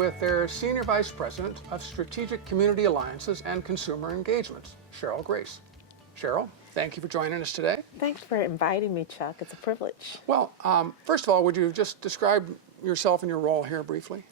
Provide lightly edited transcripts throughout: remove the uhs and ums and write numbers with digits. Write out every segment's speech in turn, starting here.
with their Senior Vice President of Strategic Community Alliances and Consumer Engagements, Cheryl Grace. Cheryl, thank you for joining us today. Thanks for inviting me, Chuck. It's a privilege. Well, first of all, would you just describe yourself and your role here briefly?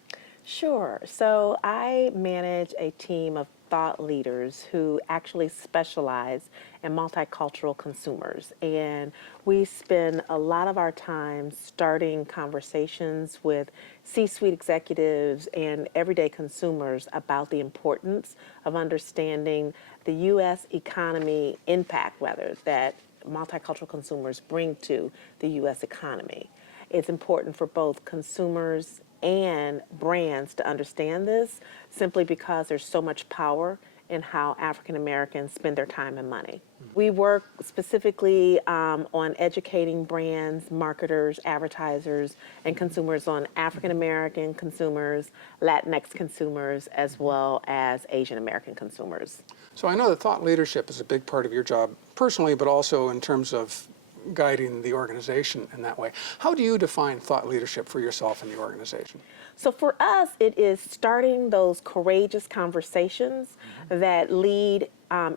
Sure. So I manage a team of thought leaders who actually specialize in multicultural consumers. And we spend a lot of our time starting conversations with C-suite executives and everyday consumers about the importance of understanding the U.S. economy impact, rather, that multicultural consumers bring to the U.S. economy. It's important for both consumers and brands to understand this, simply because there's so much power in how African Americans spend their time and money. We work specifically on educating brands, marketers, advertisers, and consumers on African American consumers, Latinx consumers, as well as Asian American consumers. So I know that thought leadership is a big part of your job personally, but also in terms of guiding the organization in that way. How do you define thought leadership for yourself and the organization? So for us, it is starting those courageous conversations that lead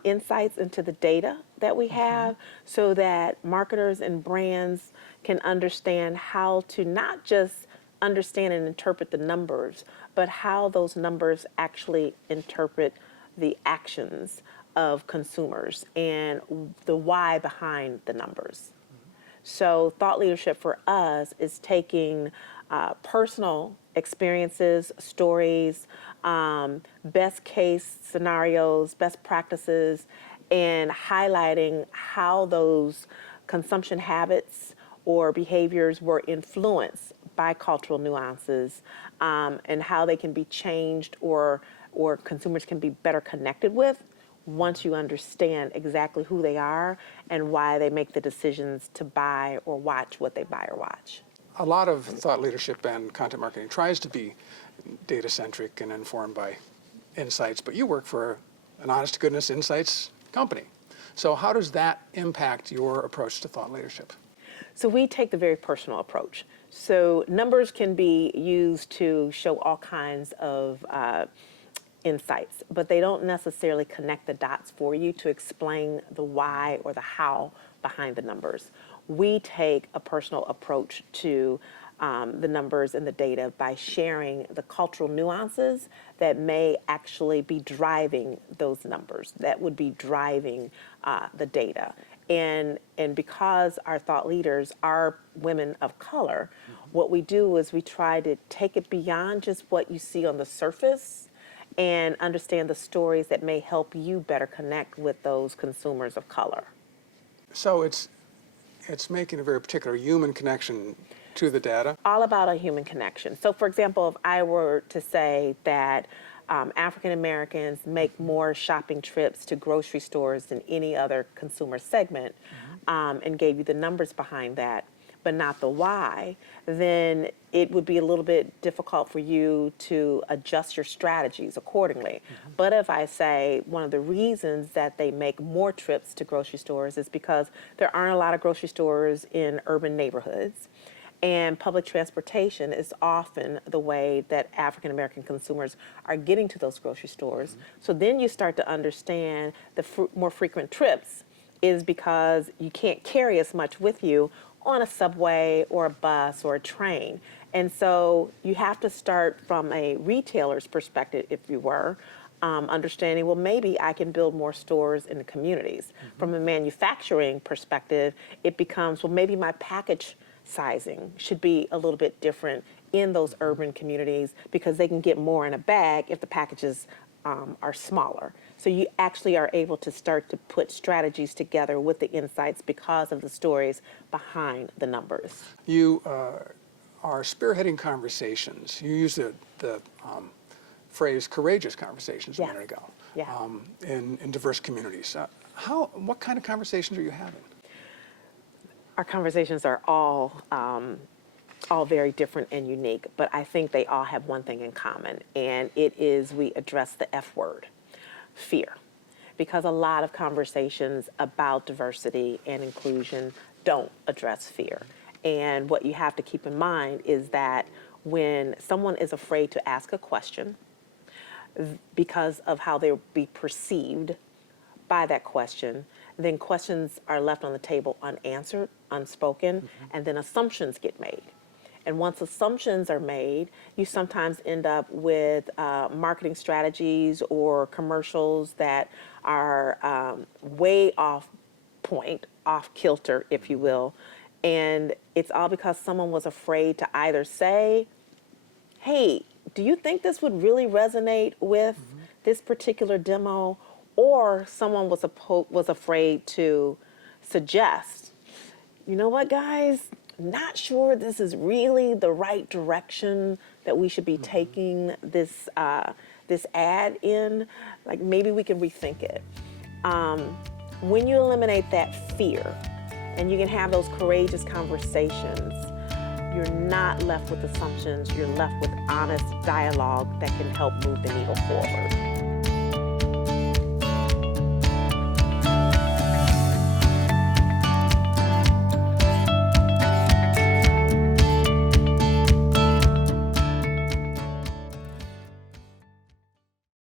insights into the data that we have, so that marketers and brands can understand how to not just understand and interpret the numbers, but how those numbers actually interpret the actions of consumers and the why behind the numbers. So thought leadership for us is taking personal experiences, stories, best case scenarios, best practices, and highlighting how those consumption habits or behaviors were influenced by cultural nuances, and how they can be changed or consumers can be better connected with once you understand exactly who they are and why they make the decisions to buy or watch what they buy or watch. A lot of thought leadership and content marketing tries to be data-centric and informed by insights, but you work for an honest-to-goodness insights company. So how does that impact your approach to thought leadership? So we take the very personal approach. So numbers can be used to show all kinds of insights, but they don't necessarily connect the dots for you to explain the why or the how behind the numbers. We take a personal approach to the numbers and the data by sharing the cultural nuances that may actually be driving those numbers, that would be driving the data. And because our thought leaders are women of color, what we do is we try to take it beyond just what you see on the surface and understand the stories that may help you better connect with those consumers of color. So it's making a very particular human connection to the data? All about a human connection. So for example, if I were to say that African Americans make more shopping trips to grocery stores than any other consumer segment, and gave you the numbers behind that, but not the why, then it would be a little bit difficult for you to adjust your strategies accordingly. But if I say one of the reasons that they make more trips to grocery stores is because there aren't a lot of grocery stores in urban neighborhoods, and public transportation is often the way that African American consumers are getting to those grocery stores. So then you start to understand the more frequent trips is because you can't carry as much with you on a subway or a bus or a train. And so you have to start from a retailer's perspective, if you were, understanding, well, maybe I can build more stores in the communities. From a manufacturing perspective, it becomes, well, maybe my package sizing should be a little bit different in those urban communities because they can get more in a bag if the packages are smaller. So you actually are able to start to put strategies together with the insights because of the stories behind the numbers. You are spearheading conversations. You used the phrase courageous conversations a minute ago in diverse communities. What kind of conversations are you having? Our conversations are all very different and unique, but I think they all have one thing in common, and it is we address the F word, fear. Because a lot of conversations about diversity and inclusion don't address fear. And what you have to keep in mind is that when someone is afraid to ask a question because of how they'll be perceived by that question, then questions are left on the table unanswered, unspoken, and then assumptions get made. And once assumptions are made, you sometimes end up with marketing strategies or commercials that are way off point, off kilter, if you will. And it's all because someone was afraid to either say, hey, do you think this would really resonate with this particular demo? Or someone was afraid to suggest, you know what, guys, not sure this is really the right direction that we should be taking this this ad in. Like, maybe we can rethink it. When you eliminate that fear and you can have those courageous conversations, you're not left with assumptions, you're left with honest dialogue that can help move the needle forward.